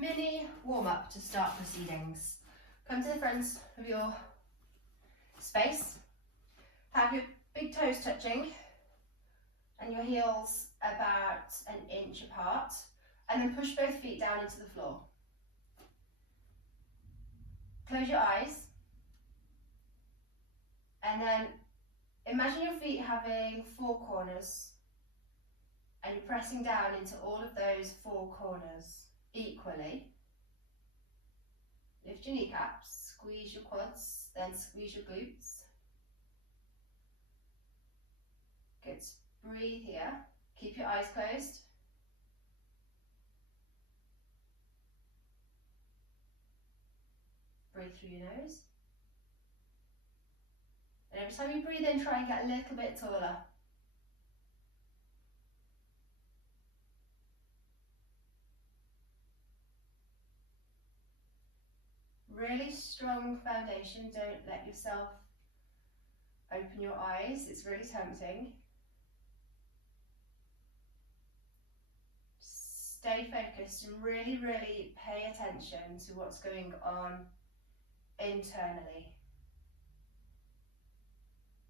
mini warm-up to start proceedings. Come to the front of your space. Have your big toes touching and your heels about an inch apart, and then push both feet down into the floor. Close your eyes, and then imagine your feet having 4 corners, and you're pressing down into all of those 4 corners equally. Lift your kneecaps, squeeze your quads, then squeeze your glutes. Good. Breathe here. Keep your eyes closed. Breathe through your nose. And every time you breathe in, try and get a little bit taller. Really strong foundation. Don't let yourself open your eyes. It's really tempting. Stay focused and really, really pay attention to what's going on internally.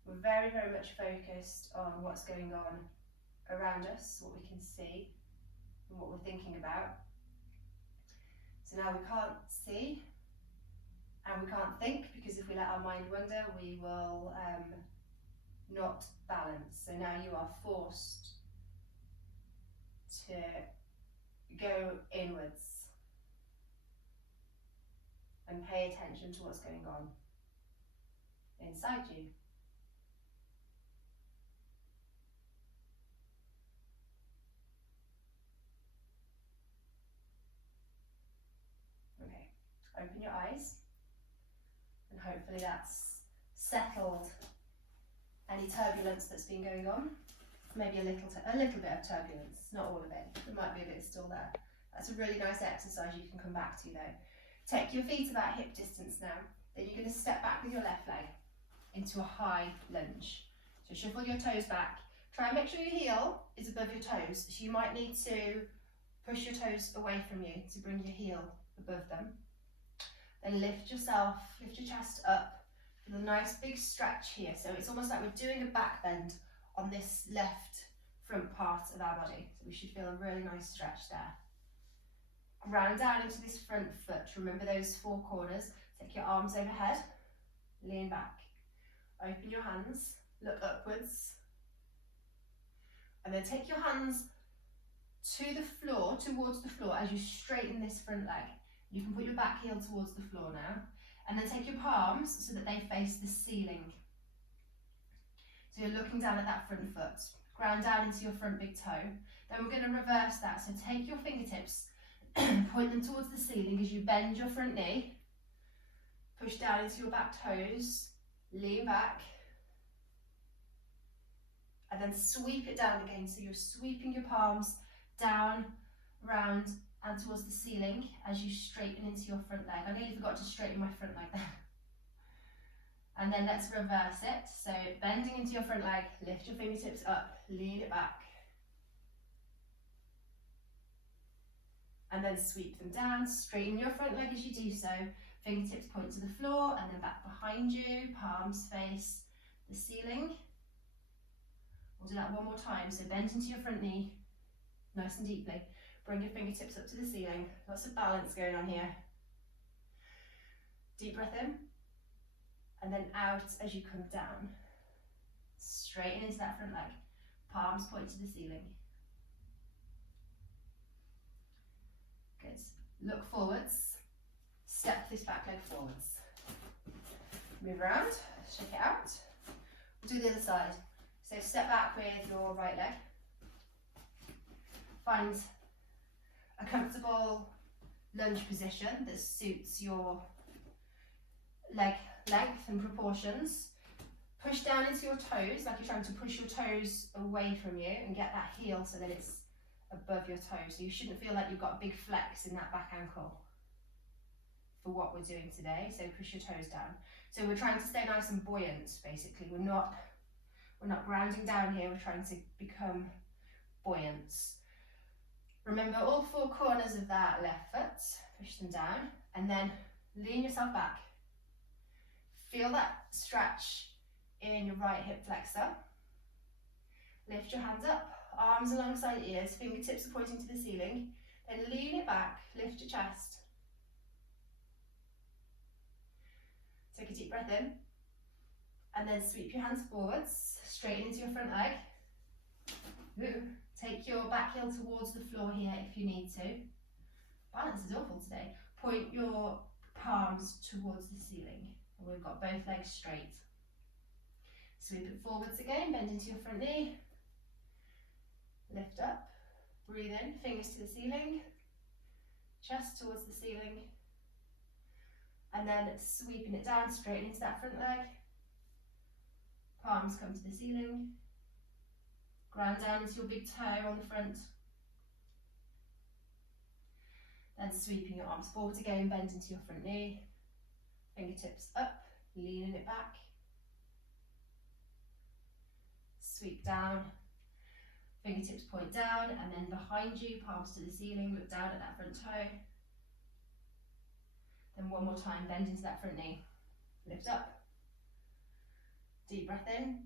We're very, very much focused on what's going on around us, what we can see, and what we're thinking about. So now we can't see and we can't think, because if we let our mind wander, we will not balance. So now you are forced to go inwards and pay attention to what's going on inside you. Okay, open your eyes, and hopefully that's settled any turbulence that's been going on. Maybe a little bit of turbulence, not all of it. There might be a bit still there. That's a really nice exercise you can come back to though. Take your feet about hip distance now. Then you're going to step back with your left leg into a high lunge. So shuffle your toes back. Try and make sure your heel is above your toes. So you might need to push your toes away from you to bring your heel above them. Then lift your chest up with a nice big stretch here. So it's almost like we're doing a back bend on this left front part of our body. So we should feel a really nice stretch there. Ground down into this front foot. Remember those 4 corners. Take your arms overhead, lean back. Open your hands, look upwards. And then take your hands to the floor, towards the floor, as you straighten this front leg. You can put your back heel towards the floor now. And then take your palms so that they face the ceiling. So you're looking down at that front foot. Ground down into your front big toe. Then we're going to reverse that. So take your fingertips, point them towards the ceiling as you bend your front knee. Push down into your back toes. Lean back. And then sweep it down again. So you're sweeping your palms down, round, and towards the ceiling as you straighten into your front leg. I nearly forgot to straighten my front leg there. And then let's reverse it. So bending into your front leg, lift your fingertips up, lean it back. And then sweep them down, straighten your front leg as you do so. Fingertips point to the floor and then back behind you, palms face the ceiling. We'll do that one more time. So bend into your front knee, nice and deeply. Bring your fingertips up to the ceiling. Lots of balance going on here. Deep breath in. And then out as you come down. Straighten into that front leg. Palms point to the ceiling. Good. Look forwards. Step this back leg forwards. Move around. Shake it out. We'll do the other side. So step back with your right leg. Find a comfortable lunge position that suits your leg length and proportions. Push down into your toes, like you're trying to push your toes away from you, and get that heel so that it's above your toes. So you shouldn't feel like you've got a big flex in that back ankle for what we're doing today. So push your toes down. So we're trying to stay nice and buoyant, basically. We're not grounding down here, we're trying to become buoyant. Remember all four corners of that left foot, push them down, and then lean yourself back. Feel that stretch in your right hip flexor. Lift your hands up, arms alongside ears, fingertips are pointing to the ceiling. Then lean it back, lift your chest. Take a deep breath in. And then sweep your hands forwards, straighten into your front leg. Ooh. Take your back heel towards the floor here if you need to. Balance is awful today. Point your palms towards the ceiling. And we've got both legs straight. Sweep it forwards again, bend into your front knee. Lift up, breathe in, fingers to the ceiling. Chest towards the ceiling. And then sweeping it down, straight into that front leg. Palms come to the ceiling. Ground down into your big toe on the front. Then sweeping your arms forward again, bend into your front knee. Fingertips up, leaning it back. Sweep down. Fingertips point down, and then behind you, palms to the ceiling, look down at that front toe. Then one more time, bend into that front knee. Lift up. Deep breath in.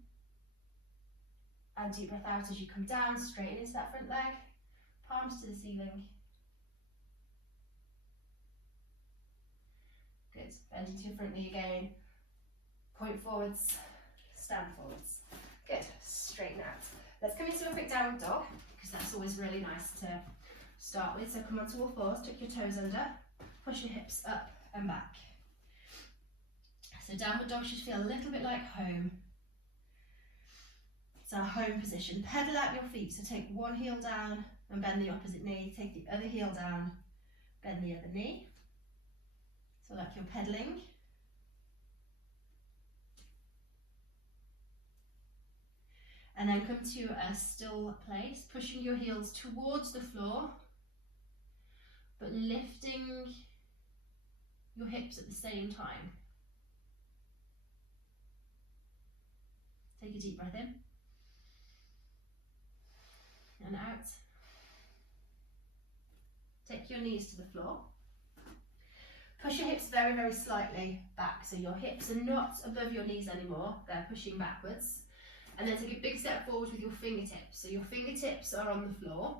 And deep breath out as you come down, straighten into that front leg. Palms to the ceiling. Good. Bend into your front knee again. Point forwards, stand forwards. Good. Straighten out. Let's come into a quick downward dog, because that's always really nice to start with. So come onto all fours, tuck your toes under, push your hips up and back. So downward dog should feel a little bit like home. It's our home position. Pedal out your feet, so take one heel down and bend the opposite knee, take the other heel down, bend the other knee. So like you're pedaling. And then come to a still place, pushing your heels towards the floor, but lifting your hips at the same time. Take a deep breath in and out. Take your knees to the floor. Push your hips very, very slightly back, so your hips are not above your knees anymore, they're pushing backwards. And then take a big step forward with your fingertips. So your fingertips are on the floor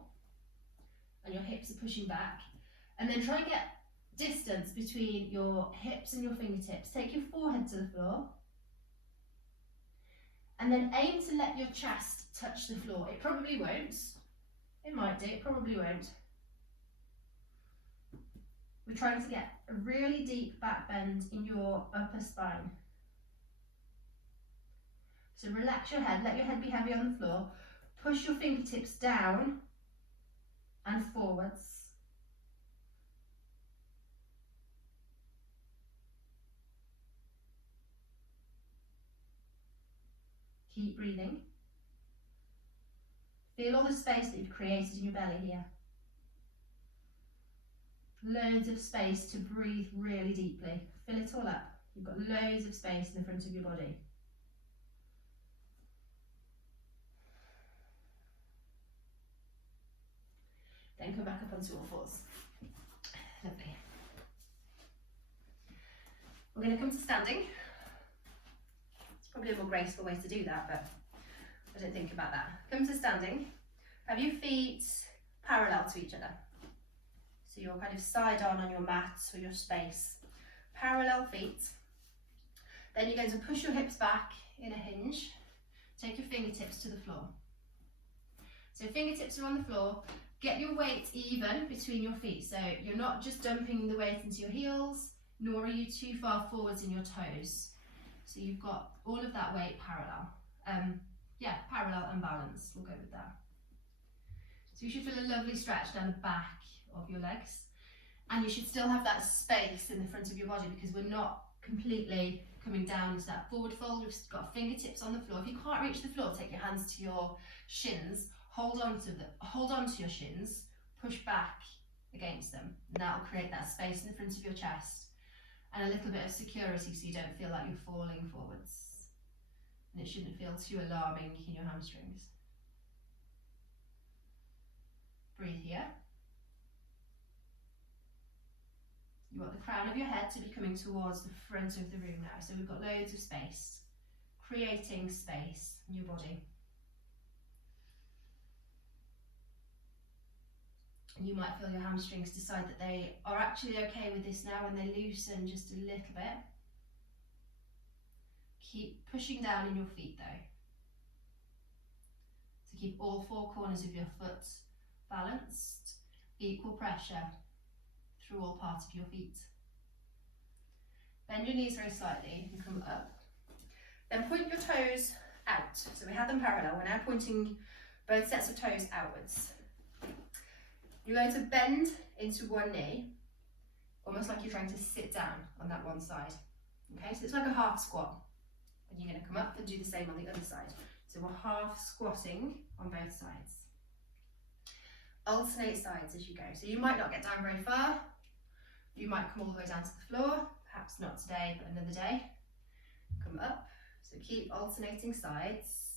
and your hips are pushing back. And then try and get distance between your hips and your fingertips. Take your forehead to the floor. And then aim to let your chest touch the floor. It probably won't. It might do, it probably won't. We're trying to get a really deep back bend in your upper spine. So relax your head, let your head be heavy on the floor. Push your fingertips down and forwards. Keep breathing. Feel all the space that you've created in your belly here. Loads of space to breathe really deeply. Fill it all up. You've got loads of space in the front of your body. Then come back up onto all fours. Lovely. We're going to come to standing. It's probably a more graceful way to do that, but I didn't think about that. Come to standing. Have your feet parallel to each other. So you're kind of side on your mat or your space. Parallel feet. Then you're going to push your hips back in a hinge. Take your fingertips to the floor. So fingertips are on the floor. Get your weight even between your feet. So you're not just dumping the weight into your heels, nor are you too far forwards in your toes. So you've got all of that weight parallel. Parallel and balance. We'll go with that. So you should feel a lovely stretch down the back of your legs. And you should still have that space in the front of your body, because we're not completely coming down into that forward fold. We've got fingertips on the floor. If you can't reach the floor, take your hands to your shins. Hold on to your shins, push back against them, and that'll create that space in the front of your chest and a little bit of security, so you don't feel like you're falling forwards, and it shouldn't feel too alarming in your hamstrings. Breathe here. crown of your head to be coming towards the front of the room now. So we've got loads of space, creating space in your body. You might feel your hamstrings decide that they are actually okay with this now, and they loosen just a little bit. Keep pushing down in your feet though. So keep all four corners of your foot balanced, equal pressure through all parts of your feet. Bend your knees very slightly and come up. Then point your toes out. So we have them parallel. We're now pointing both sets of toes outwards. You're going to bend into one knee, almost like you're trying to sit down on that one side. Okay, so it's like a half squat. And you're going to come up and do the same on the other side. So we're half squatting on both sides. Alternate sides as you go. So you might not get down very far. You might come all the way down to the floor. Perhaps not today, but another day. Come up. So keep alternating sides.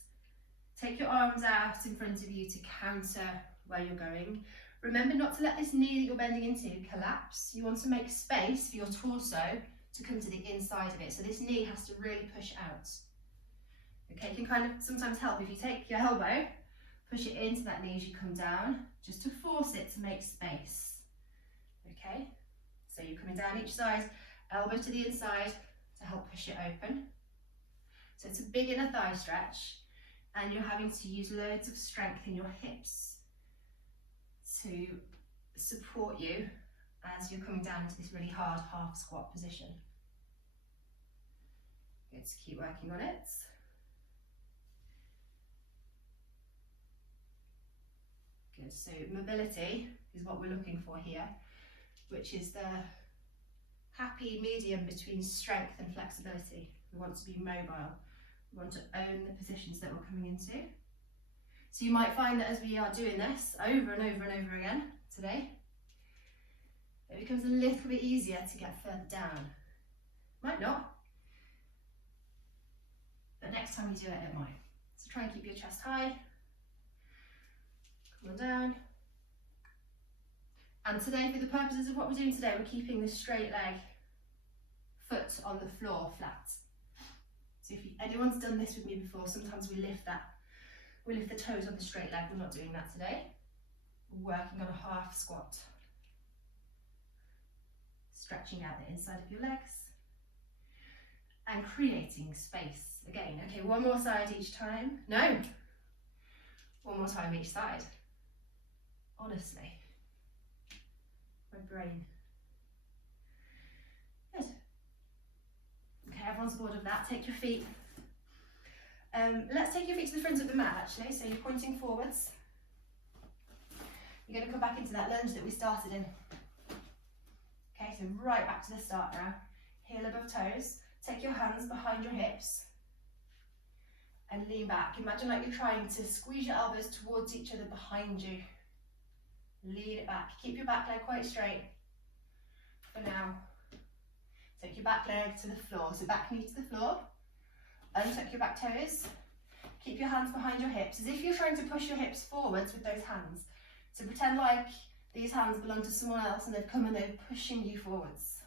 Take your arms out in front of you to counter where you're going. Remember not to let this knee that you're bending into collapse. You want to make space for your torso to come to the inside of it. So this knee has to really push out. Okay, it can kind of sometimes help if you take your elbow, push it into that knee as you come down, just to force it to make space. Okay, so you're coming down each side, elbow to the inside to help push it open. So it's a big inner thigh stretch, and you're having to use loads of strength in your hips to support you as you're coming down into this really hard half squat position. Good, to keep working on it. Good, so mobility is what we're looking for here, which is the happy medium between strength and flexibility. We want to be mobile. We want to own the positions that we're coming into. So you might find that as we are doing this over and over and over again today, it becomes a little bit easier to get further down. Might not, but next time you do it, it might. So try and keep your chest high. Come on down. And today, for the purposes of what we're doing today, we're keeping the straight leg, foot on the floor flat. So if anyone's done this with me before, sometimes we lift the toes on the straight leg. We're not doing that today. We're working on a half squat. Stretching out the inside of your legs and creating space again. Okay, one more side each time. No, one more time each side. Honestly, my brain. Good. Okay, everyone's bored of that. Take your feet. Let's take your feet to the front of the mat actually. So you're pointing forwards. You're going to come back into that lunge that we started in. Okay, so right back to the start now. Heel above toes. Take your hands behind your hips and lean back. Imagine like you're trying to squeeze your elbows towards each other behind you. Lean it back. Keep your back leg quite straight for now. Take your back leg to the floor. So back knee to the floor. Untuck your back toes. Keep your hands behind your hips as if you're trying to push your hips forwards with those hands. So pretend like these hands belong to someone else and they've come and they're pushing you forwards.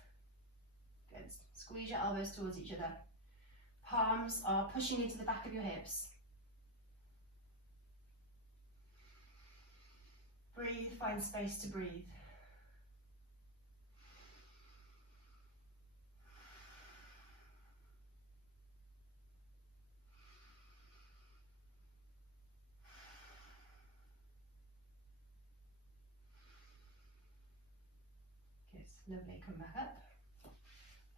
Good. Squeeze your elbows towards each other. Palms are pushing into the back of your hips. Breathe, find space to breathe. Lovely, come back up.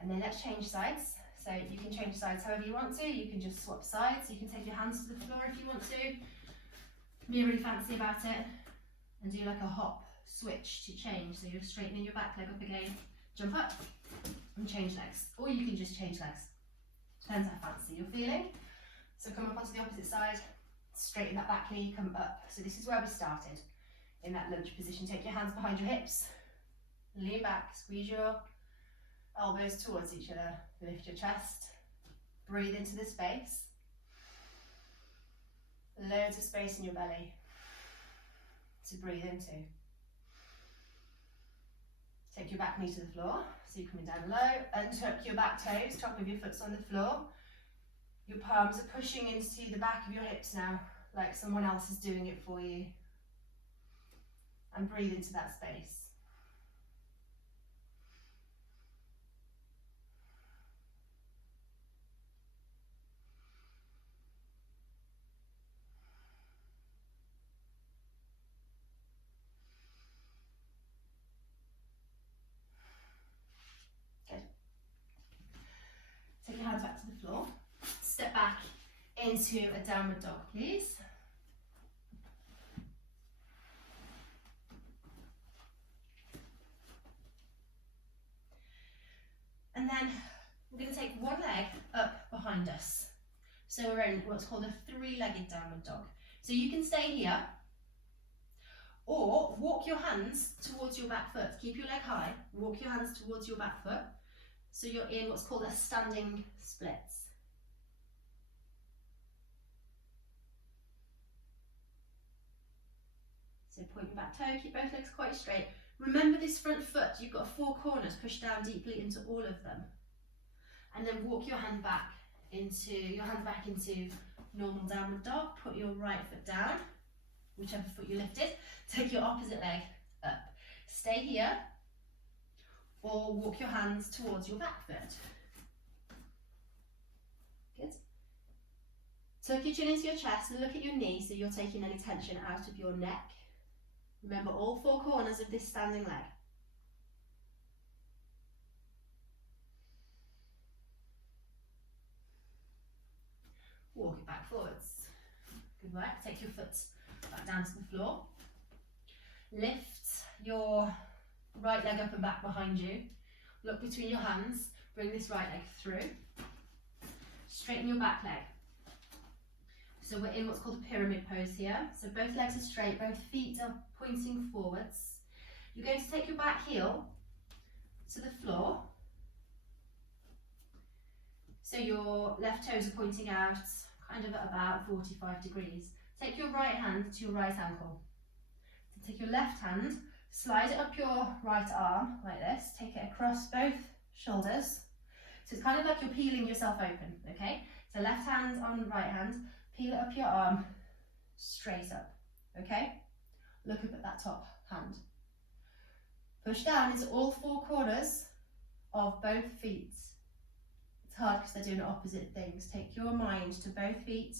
And then let's change sides. So you can change sides however you want to. You can just swap sides. You can take your hands to the floor if you want to. Be really fancy about it. And do like a hop switch to change. So you're straightening your back leg up again. Jump up and change legs. Or you can just change legs. Depends how fancy you're feeling. So come up onto the opposite side. Straighten that back knee, come up. So this is where we started. In that lunge position, take your hands behind your hips. Lean back, squeeze your elbows towards each other, lift your chest, breathe into the space. Loads of space in your belly to breathe into. Take your back knee to the floor, so you're coming down low, untuck your back toes, top of your foot's on the floor. Your palms are pushing into the back of your hips now, like someone else is doing it for you. And breathe into that space. Good. Take your hands back to the floor. Step back into a downward dog, please. And then we're going to take one leg up behind us. So we're in what's called a three-legged downward dog. So you can stay here, or walk your hands towards your back foot. Keep your leg high, walk your hands towards your back foot. So you're in what's called a standing splits. So point your back toe, keep both legs quite straight. Remember this front foot, you've got 4 corners, push down deeply into all of them. And then walk your hands back into normal downward dog. Put your right foot down, whichever foot you lifted. Take your opposite leg up. Stay here, or walk your hands towards your back foot. Good. Tuck your chin into your chest and look at your knee so you're taking any tension out of your neck. Remember all 4 corners of this standing leg. Walk it back forwards. Good work. Take your foot back down to the floor. Lift your right leg up and back behind you. Look between your hands. Bring this right leg through. Straighten your back leg. So we're in what's called a pyramid pose here. So both legs are straight, both feet are pointing forwards. You're going to take your back heel to the floor. So your left toes are pointing out kind of at about 45 degrees. Take your right hand to your right ankle. So take your left hand, slide it up your right arm like this. Take it across both shoulders. So it's kind of like you're peeling yourself open, okay? So left hand on right hand, peel it up your arm, straight up, okay? Look up at that top hand. Push down into all 4 corners of both feet. It's hard because they're doing opposite things. Take your mind to both feet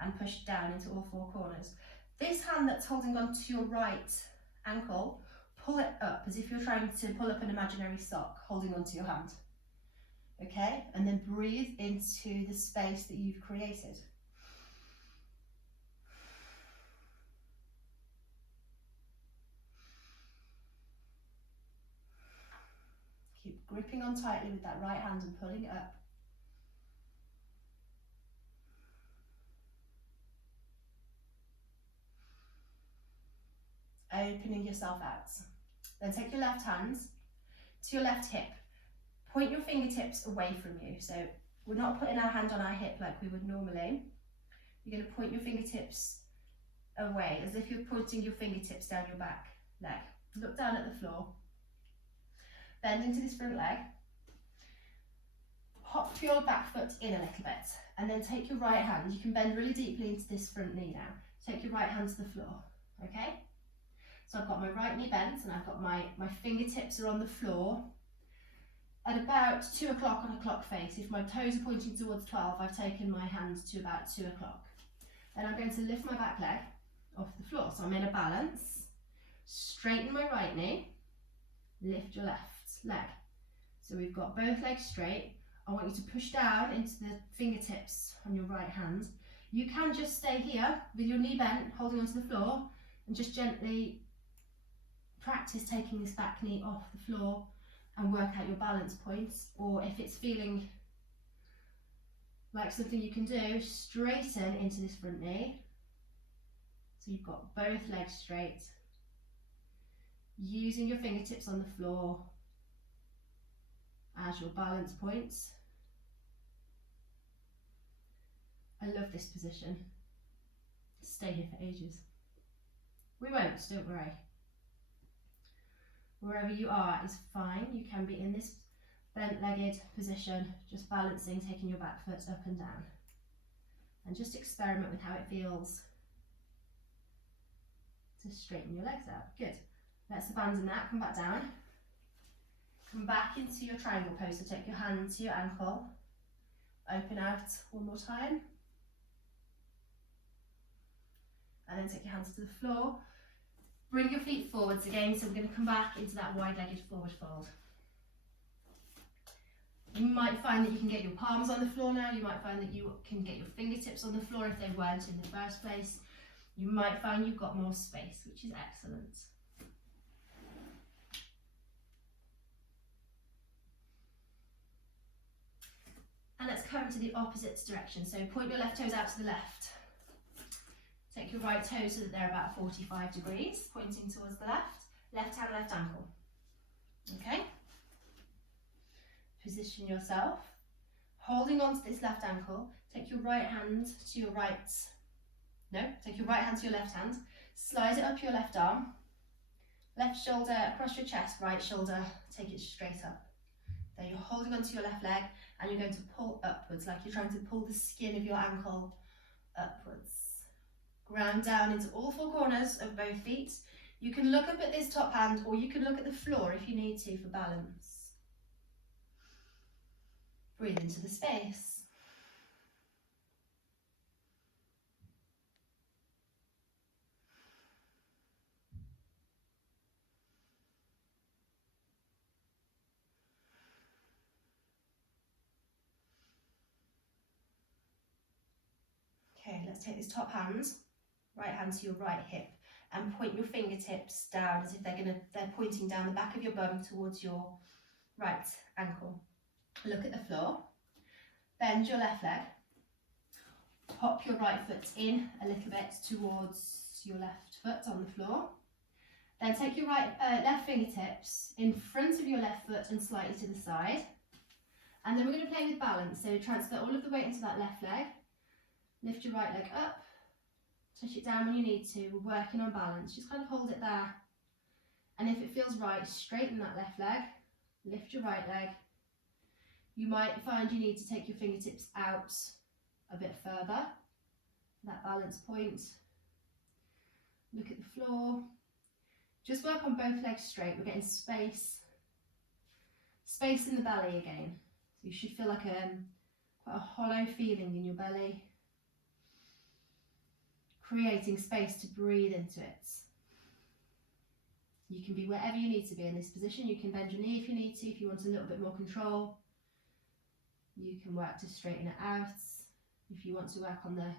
and push down into all 4 corners. This hand that's holding on to your right ankle, pull it up as if you're trying to pull up an imaginary sock, holding onto your hand. Okay? And then breathe into the space that you've created. Keep gripping on tightly with that right hand and pulling it up. Opening yourself out. Then take your left hand to your left hip. Point your fingertips away from you. So we're not putting our hand on our hip like we would normally. You're going to point your fingertips away as if you're pointing your fingertips down your back leg. Look down at the floor. Bend into this front leg. Hop your back foot in a little bit. And then take your right hand. You can bend really deeply into this front knee now. Take your right hand to the floor. Okay? So I've got my right knee bent and I've got my fingertips are on the floor at about 2 o'clock on a clock face. If my toes are pointing towards 12, I've taken my hand to about 2 o'clock. Then I'm going to lift my back leg off the floor. So I'm in a balance. Straighten my right knee. Lift your left leg. So we've got both legs straight. I want you to push down into the fingertips on your right hand. You can just stay here with your knee bent, holding onto the floor, and just gently practice taking this back knee off the floor and work out your balance points. Or if it's feeling like something you can do, straighten into this front knee. So you've got both legs straight. Using your fingertips on the floor as your balance points. I love this position. Stay here for ages. We won't, don't worry. wherever you are is fine. You can be in this bent-legged position, just balancing, taking your back foot up and down. And just experiment with how it feels to straighten your legs out. Good. Let's abandon that, come back down. Come back into your triangle pose, so take your hand to your ankle, open out one more time, and then take your hands to the floor. Bring your feet forwards again, so we're going to come back into that wide-legged forward fold. You might find that you can get your palms on the floor now, you might find that you can get your fingertips on the floor if they weren't in the first place. You might find you've got more space, which is excellent. And let's come to the opposite direction. So point your left toes out to the left. Take your right toes so that they're about 45 degrees, pointing towards the left. Left hand, left ankle. Okay? Position yourself. Holding on to this left ankle, take your right hand to your right. No, take your right hand to your left hand. Slide it up your left arm. Left shoulder across your chest, right shoulder, take it straight up. Then you're holding onto your left leg and you're going to pull upwards, like you're trying to pull the skin of your ankle upwards. Ground down into all four corners of both feet. You can look up at this top hand or you can look at the floor if you need to for balance. Breathe into the space. Okay, let's take this top hand, right hand to your right hip, and point your fingertips down as if they're pointing down the back of your bum towards your right ankle. Look at the floor. Bend your left leg. Pop your right foot in a little bit towards your left foot on the floor. Then take your left fingertips in front of your left foot and slightly to the side. And then we're going to play with balance. So transfer all of the weight into that left leg. Lift your right leg up. Touch it down when you need to. We're working on balance. Just kind of hold it there. And if it feels right, straighten that left leg. Lift your right leg. You might find you need to take your fingertips out a bit further. That balance point. Look at the floor. Just work on both legs straight. We're getting space. Space in the belly again. So you should feel like quite a hollow feeling in your belly. Creating space to breathe into it. You can be wherever you need to be in this position. You can bend your knee if you need to, if you want a little bit more control. You can work to straighten it out. If you want to work on the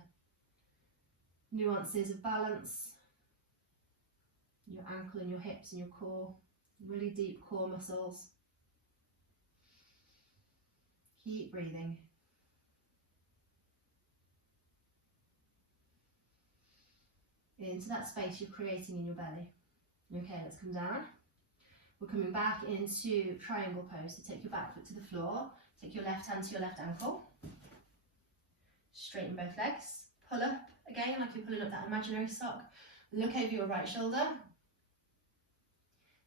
nuances of balance, your ankle and your hips and your core, really deep core muscles. Keep breathing. Into that space you're creating in your belly. Okay, let's come down. We're coming back into triangle pose. So take your back foot to the floor. Take your left hand to your left ankle. Straighten both legs. Pull up again like you're pulling up that imaginary sock. Look over your right shoulder.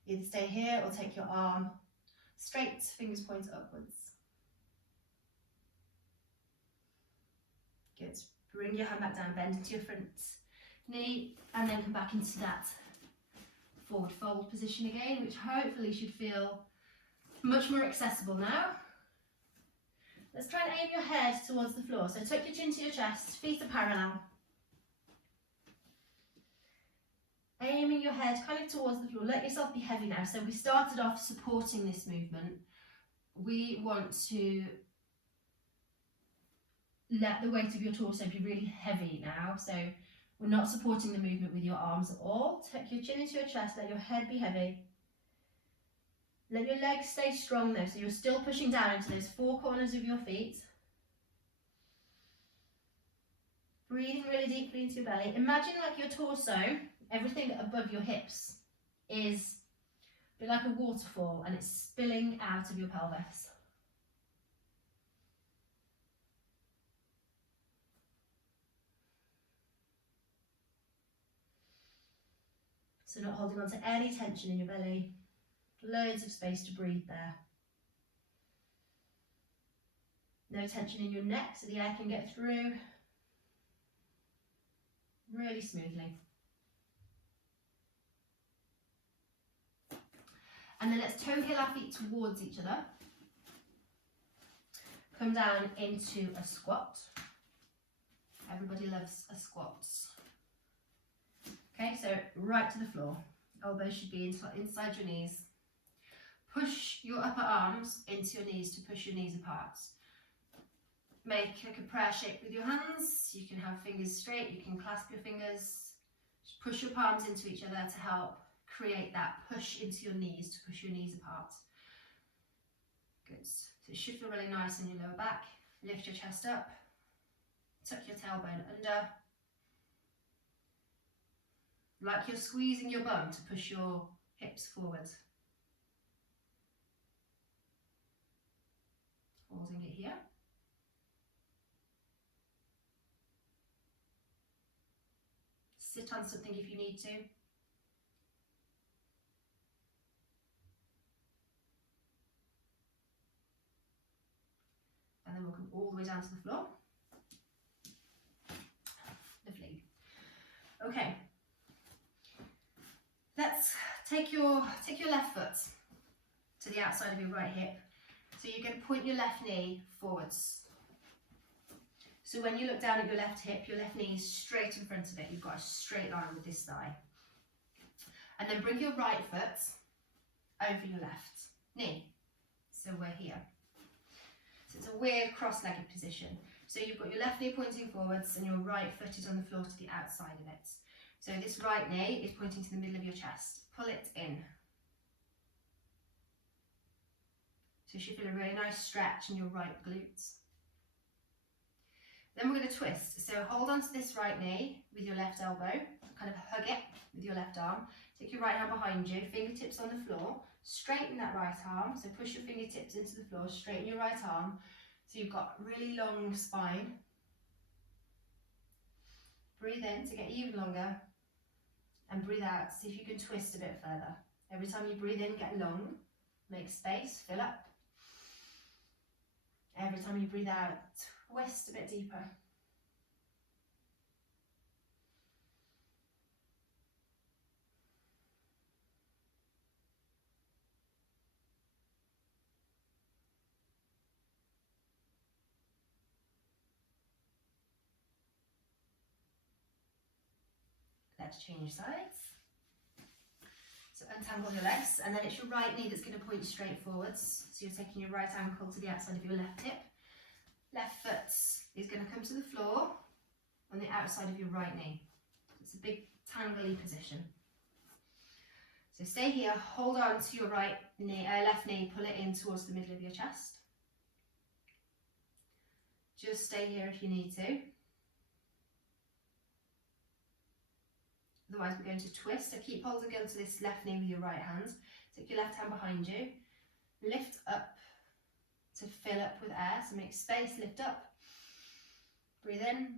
Either stay here or take your arm straight, fingers point upwards. Good. Bring your hand back down, bend into your front knee, and then come back into that forward fold position again, which hopefully should feel much more accessible now. Let's try and aim your head towards the floor. So tuck your chin to your chest, feet are parallel. Aiming your head kind of towards the floor. Let yourself be heavy now. So we started off supporting this movement. We want to let the weight of your torso be really heavy now. So we're not supporting the movement with your arms at all. Tuck your chin into your chest, let your head be heavy. Let your legs stay strong though, so you're still pushing down into those four corners of your feet. Breathing really deeply into your belly. Imagine like your torso, everything above your hips is a bit like a waterfall and it's spilling out of your pelvis. So not holding on to any tension in your belly. Loads of space to breathe there. No tension in your neck so the air can get through really smoothly. And then let's toe heel our feet towards each other. Come down into a squat. Everybody loves a squat. Okay, so right to the floor. Elbows should be inside your knees. Push your upper arms into your knees to push your knees apart. Make like a prayer shape with your hands. You can have fingers straight, you can clasp your fingers. Just push your palms into each other to help create that push into your knees, to push your knees apart. Good. So it should feel really nice in your lower back. Lift your chest up. Tuck your tailbone under. Like you're squeezing your bum to push your hips forward. Holding it here. Sit on something if you need to. And then we'll come all the way down to the floor. Lovely. Okay. Let's take your left foot to the outside of your right hip. So you're going to point your left knee forwards. So when you look down at your left hip, your left knee is straight in front of it. You've got a straight line with this thigh. And then bring your right foot over your left knee. So we're here. So it's a weird cross-legged position. So you've got your left knee pointing forwards and your right foot is on the floor to the outside of it. So this right knee is pointing to the middle of your chest. Pull it in. So you should feel a really nice stretch in your right glutes. Then we're going to twist. So hold on to this right knee with your left elbow, kind of hug it with your left arm. Take your right hand behind you, fingertips on the floor, straighten that right arm. So push your fingertips into the floor, straighten your right arm. So you've got a really long spine. Breathe in to get even longer and breathe out. See if you can twist a bit further. Every time you breathe in, get long, make space, fill up. Every time you breathe out, twist a bit deeper. Let's change sides. So untangle your legs, and then it's your right knee that's going to point straight forwards. So you're taking your right ankle to the outside of your left hip. Left foot is going to come to the floor on the outside of your right knee. It's a big tangly position. So stay here, hold on to your right knee, left knee, pull it in towards the middle of your chest. Just stay here if you need to. Otherwise we're going to twist. So keep holding on to this left knee with your right hand. Take your left hand behind you. Lift up to fill up with air. So make space, lift up. Breathe in.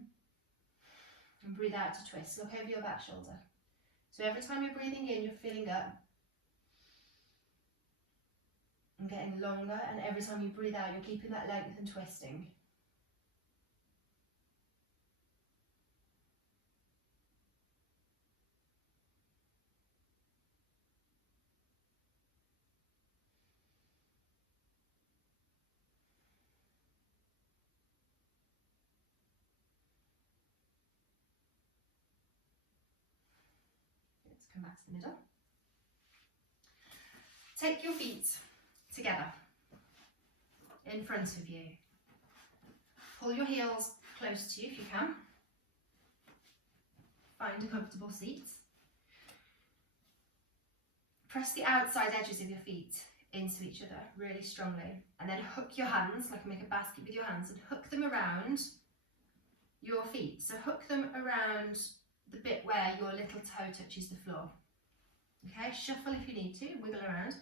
And breathe out to twist. Look over your back shoulder. So every time you're breathing in, you're filling up. And getting longer. And every time you breathe out, you're keeping that length and twisting. Come back to the middle. Take your feet together in front of you. Pull your heels close to you if you can. Find a comfortable seat. Press the outside edges of your feet into each other really strongly, and then hook your hands, like make a basket with your hands, and hook them around your feet. So hook them around the bit where your little toe touches the floor. Okay, shuffle if you need to, wiggle around.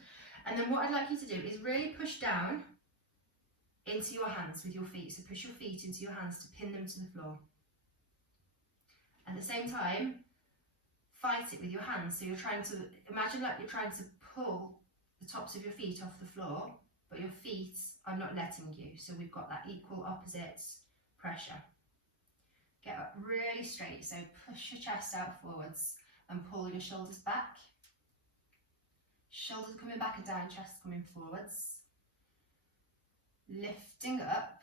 And then what I'd like you to do is really push down into your hands with your feet. So push your feet into your hands to pin them to the floor. At the same time, fight it with your hands. So you're trying to, imagine like you're trying to pull the tops of your feet off the floor, but your feet are not letting you. So we've got that equal opposite pressure. Get up really straight, so push your chest out forwards and pull your shoulders back. Shoulders coming back and down, chest coming forwards. Lifting up.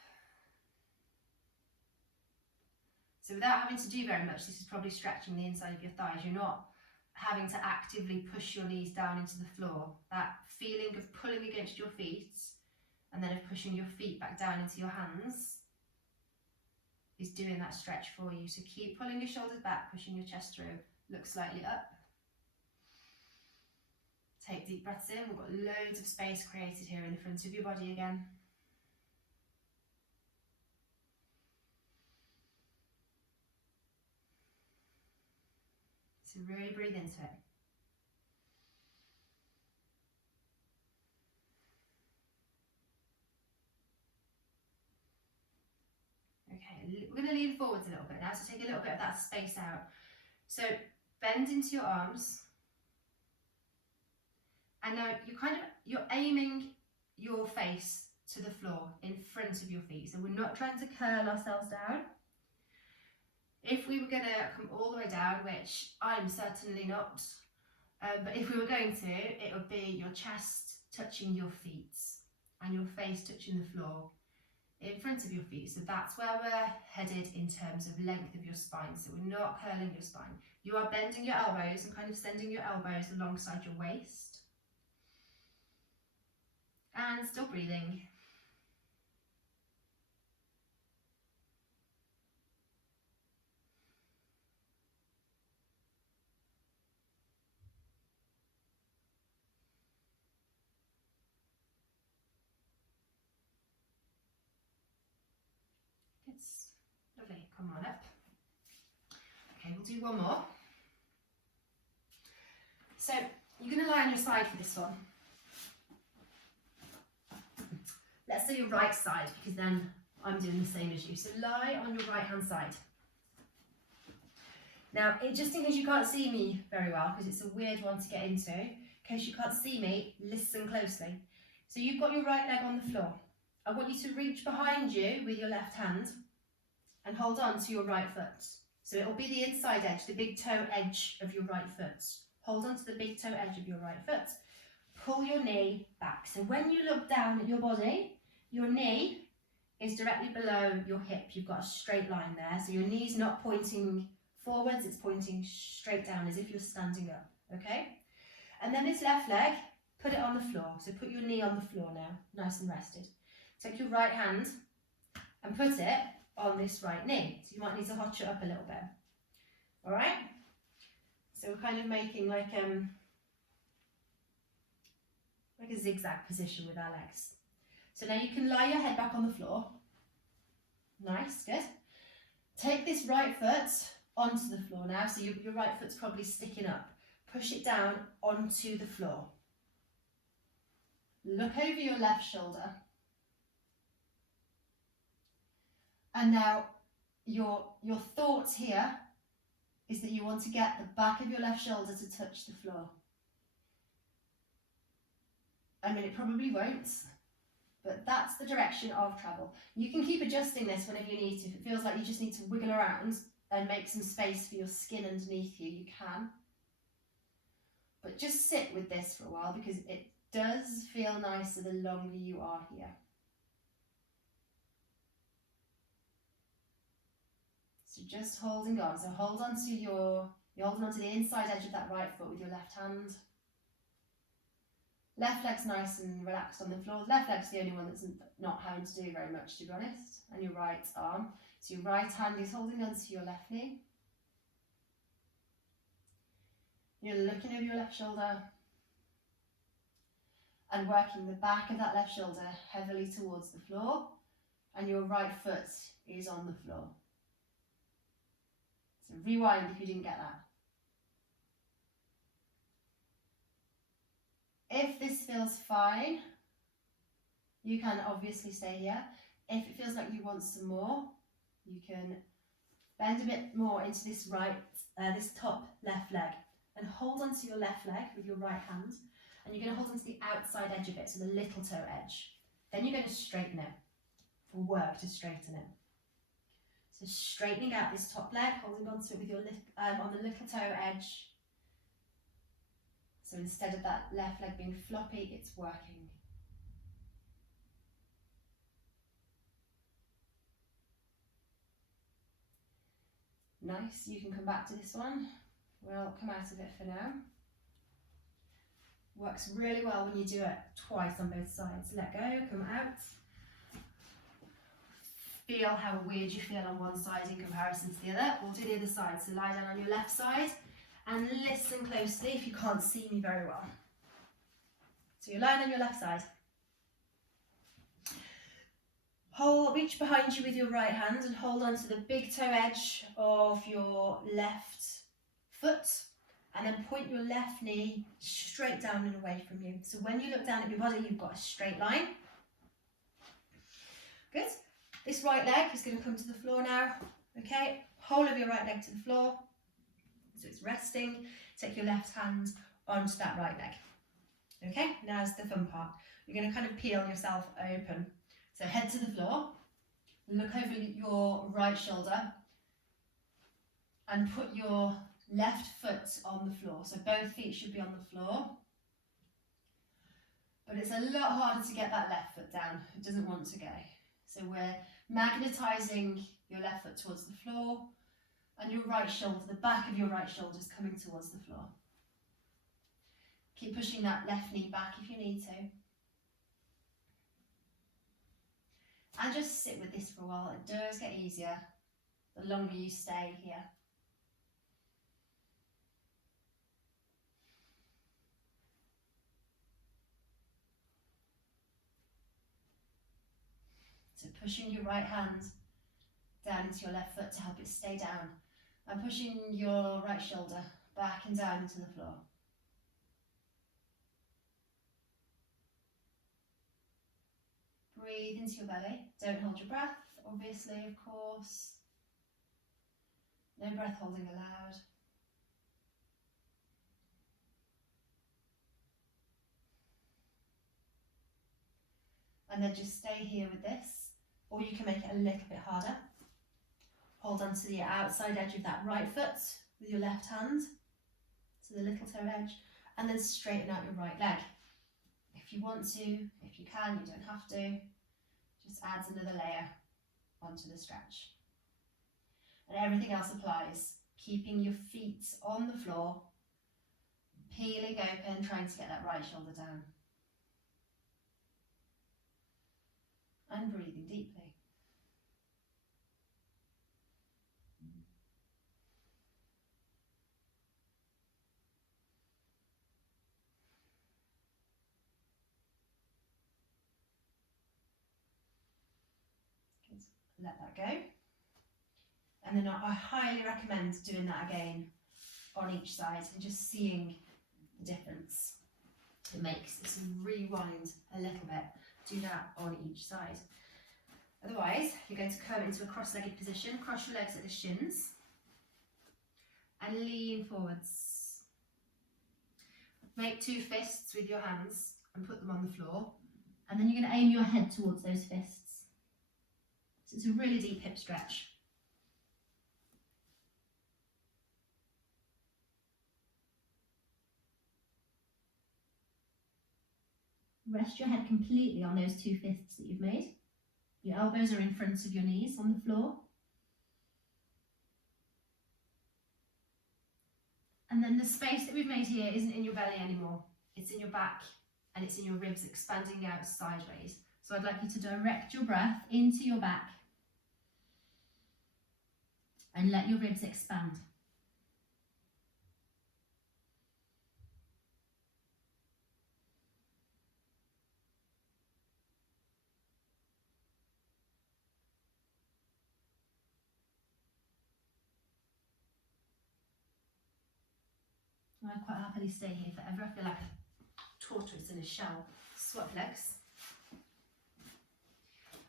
So without having to do very much, this is probably stretching the inside of your thighs. You're not having to actively push your knees down into the floor. That feeling of pulling against your feet and then of pushing your feet back down into your hands is doing that stretch for you. So keep pulling your shoulders back, pushing your chest through. Look slightly up. Take deep breaths in. We've got loads of space created here in the front of your body again. So really breathe into it. Okay, we're going to lean forwards a little bit now, so take a little bit of that space out. So bend into your arms. And now you're aiming your face to the floor in front of your feet. So we're not trying to curl ourselves down. If we were going to come all the way down, which I'm certainly not, but if we were going to, it would be your chest touching your feet and your face touching the floor in front of your feet. So that's where we're headed in terms of length of your spine. So we're not curling your spine. You are bending your elbows and kind of sending your elbows alongside your waist. And still breathing. It's lovely. Come on up. Okay, we'll do one more. So you're going to lie on your side for this one. Let's do your right side, because then I'm doing the same as you. So lie on your right hand side. Now, just in case you can't see me very well, because it's a weird one to get into, in case you can't see me, listen closely. So you've got your right leg on the floor. I want you to reach behind you with your left hand and hold on to your right foot. So it will be the inside edge, the big toe edge of your right foot. Hold on to the big toe edge of your right foot. Pull your knee back. So when you look down at your body, your knee is directly below your hip. You've got a straight line there. So your knee's not pointing forwards, it's pointing straight down as if you're standing up, okay? And then this left leg, put it on the floor. So put your knee on the floor now, nice and rested. Take your right hand and put it on this right knee. So you might need to hotch it up a little bit. All right? So we're kind of making like a zigzag position with our legs. So now you can lie your head back on the floor. Nice, good. Take this right foot onto the floor now. So your right foot's probably sticking up. Push it down onto the floor. Look over your left shoulder. And now your thought here is that you want to get the back of your left shoulder to touch the floor. I mean, it probably won't, but that's the direction of travel. You can keep adjusting this whenever you need to. If it feels like you just need to wiggle around and make some space for your skin underneath you, you can. But just sit with this for a while, because it does feel nicer the longer you are here. So just holding on. So hold on to you're holding on to the inside edge of that right foot with your left hand. Left leg's nice and relaxed on the floor. Left leg's the only one that's not having to do very much, to be honest. And your right arm. So your right hand is holding on to your left knee. You're looking over your left shoulder and working the back of that left shoulder heavily towards the floor, and your right foot is on the floor. So rewind if you didn't get that. If this feels fine, you can obviously stay here. If it feels like you want some more, you can bend a bit more into this top left leg and hold onto your left leg with your right hand. And you're going to hold onto the outside outside edge of it, so the little toe edge. Then you're going to straighten it, or work to straighten it. So straightening out this top leg, holding on to it with your on the little toe edge. So instead of that left leg being floppy, it's working. Nice, you can come back to this one. We'll come out of it for now. Works really well when you do it twice on both sides. Let go, come out. Feel how weird you feel on one side in comparison to the other. We'll do the other side. So lie down on your left side and listen closely if you can't see me very well. So you're lying on your left side. Reach behind you with your right hand and hold on to the big toe edge of your left foot, and then point your left knee straight down and away from you. So when you look down at your body, you've got a straight line. Good. This right leg is going to come to the floor now. Okay, whole of your right leg to the floor. So it's resting. Take your left hand onto that right leg. Okay, now's the fun part. You're going to kind of peel yourself open. So head to the floor, look over your right shoulder and put your left foot on the floor. So both feet should be on the floor. But it's a lot harder to get that left foot down. It doesn't want to go. So we're magnetising your left foot towards the floor and your right shoulder, the back of your right shoulder is coming towards the floor. Keep pushing that left knee back if you need to. And just sit with this for a while. It does get easier the longer you stay here. So pushing your right hand down into your left foot to help it stay down, and pushing your right shoulder back and down into the floor. Breathe into your belly. Don't hold your breath, obviously, of course. No breath holding allowed. And then just stay here with this, or you can make it a little bit harder. Hold on to the outside edge of that right foot with your left hand, to the little toe edge, and then straighten out your right leg. If you want to, if you can, you don't have to. Just adds another layer onto the stretch. And everything else applies. Keeping your feet on the floor, peeling open, trying to get that right shoulder down. And breathing deeply. Let that go. And then I highly recommend doing that again on each side and just seeing the difference it makes. So rewind a little bit. Do that on each side. Otherwise, you're going to come into a cross-legged position. Cross your legs at the shins and lean forwards. Make two fists with your hands and put them on the floor. And then you're going to aim your head towards those fists. So it's a really deep hip stretch. Rest your head completely on those two fists that you've made. Your elbows are in front of your knees on the floor. And then the space that we've made here isn't in your belly anymore. It's in your back and it's in your ribs expanding out sideways. So I'd like you to direct your breath into your back and let your ribs expand. I'd quite happily stay here forever. I feel like a tortoise in a shell. Swap legs.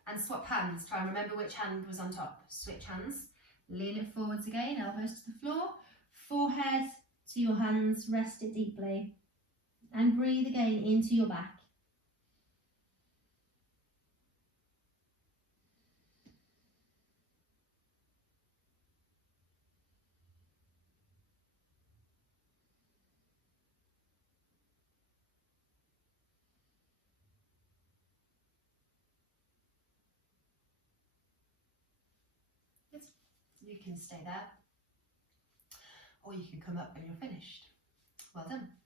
And swap hands. Try and remember which hand was on top. Switch hands. Lean it forwards again, elbows to the floor. Forehead to your hands, rest it deeply. And breathe again into your back. You can stay there, or you can come up when you're finished. Well done.